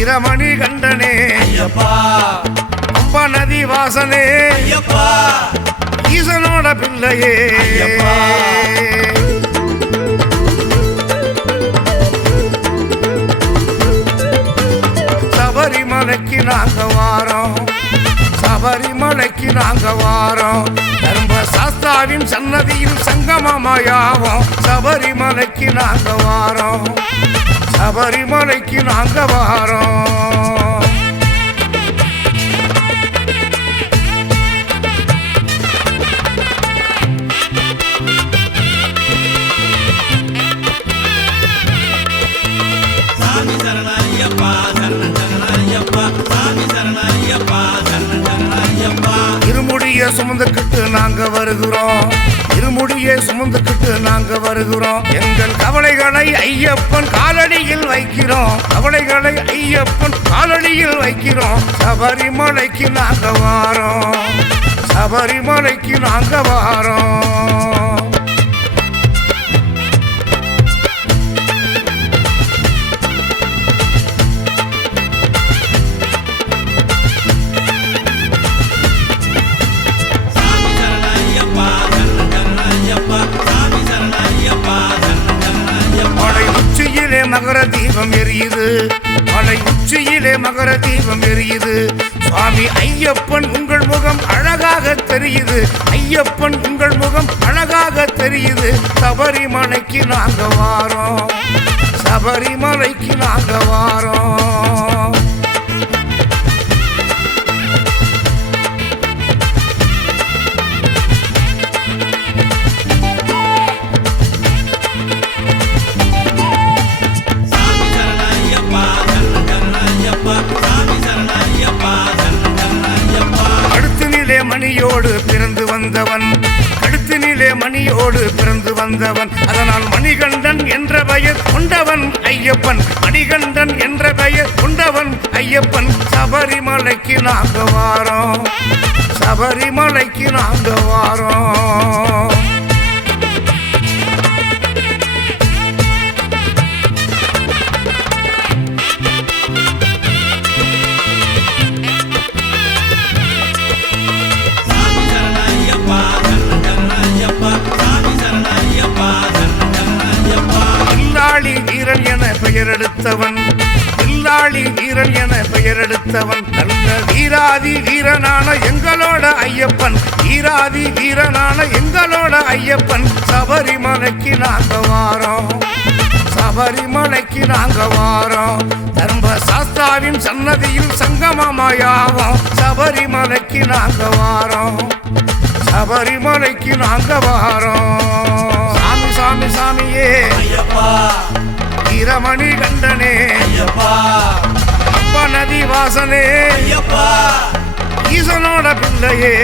வீரமணி கண்டனே. பம்பா நதி வாசனே. ஈசனோட பிள்ளையே. சபரிமலைக்கு நாங்க வாரோம். சபரிமலைக்கு நாங்க வாரோம். தர்ம சாஸ்தாவின் சன்னதியில் சங்கமமாயாவோம். சபரிமலைக்கு நாங்க வாரோம். சபரிமலைக்கு நாங்க வாரோம். இருமுடிய சுமந்துக்கிட்டு நாங்க வருகிறோம். இருமுடிய சுமந்துக்கிட்டு நாங்க வருகிறோம். எங்கள் கவலைகளை ஐயப்பன் காலடியில் வைக்கிறோம். கவலைகளை ஐயப்பன் காலடியில் வைக்கிறோம். சபரிமலைக்கு நாங்க வாரோம். சபரிமலைக்கு நாங்க வாரோம். மகர தீபம் எரியுது. மலை உச்சியிலே மகர தீபம் எரியுது. சுவாமி ஐயப்பன் உங்கள் முகம் அழகாக தெரியுது. ஐயப்பன் உங்கள் முகம் அழகாக தெரியுது. சபரிமலைக்கு நாங்க வாரோம். சபரிமலைக்கு நாங்க வாரோம். மணியோடு பிறந்து வந்தவன். கழுத்தினிலே மணியோடு பிறந்து வந்தவன். அதனால் மணிகண்டன் என்ற பெயர் கொண்டவன் ஐயப்பன். மணிகண்டன் என்ற பெயர் கொண்டவன் ஐயப்பன். சபரிமலைக்கு நாங்க வாரோம். சபரிமலைக்கு நாங்க வாரோம். பெயரெடுத்தவன் தில்லாளி வீரன் என பெயரெடுத்தவன் நல்ல வீராதி வீரனான எங்களோட ஐயப்பன். வீராதி வீரனான எங்களோட ஐயப்பன். சபரிமலைக்கு நாங்க வாரோம். சபரிமலைக்கு நாங்க வாரோம். தர்ம சாஸ்தாவின் சன்னதியில் சங்கமமாயாவோம். சபரிமலைக்கு நாங்க வாரோம். சபரிமலைக்கு நாங்க வாரோம். சாமி சாமி சாமியே. ஐயப்பா. வீரமணி கண்டனே. அப்ப நதி வாசனே. ஈசனோட பிள்ளையே.